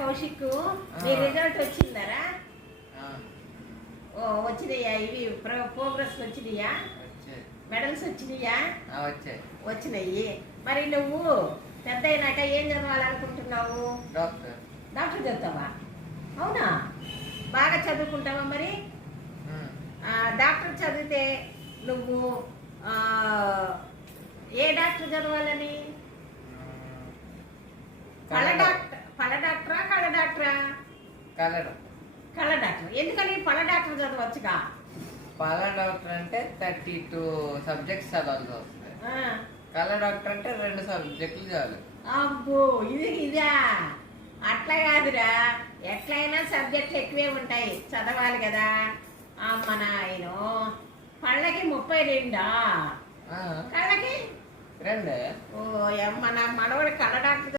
కౌశిక్ నీ రిజల్ట్ వచ్చిందరా? ఓ వచ్చినాయా? ఇవి ప్రోగ్రెస్ వచ్చినాయా? మెడల్స్ వచ్చినాయా? వచ్చినాయి. మరి నువ్వు పెద్ద అయినాక ఏం చదవాలనుకుంటున్నావు? డాక్టర్ చదువుతావా? అవునా? బాగా చదువుకుంటావా? మరి డాక్టర్ చదివితే నువ్వు ఏ డాక్టర్ చదవాలని? పళ్ళ డాక్టరా కళ్ళ డాక్టరా? కళ్ళ డాక్టర్. ఎందుకని పళ్ళ డాక్టర్ చదవచ్చుగా? పళ్ళ డాక్టర్ అంటే 32 సబ్జెక్ట్స్ చదవాల్సి వస్తుంది. కళ్ళ డాక్టర్ అంటే 2 సబ్జెక్టులు చదవాలి. అబ్బో ఇదా? అట్లా కాదురా, ఎట్లయినా సబ్జెక్టులు ఎక్కువే ఉంటాయి, చదవాలి కదా. మన ఆయన పళ్ళకి 32, కళ్ళకి 2. ఓ మన మనవాడి కళ్ళ డాక్టర్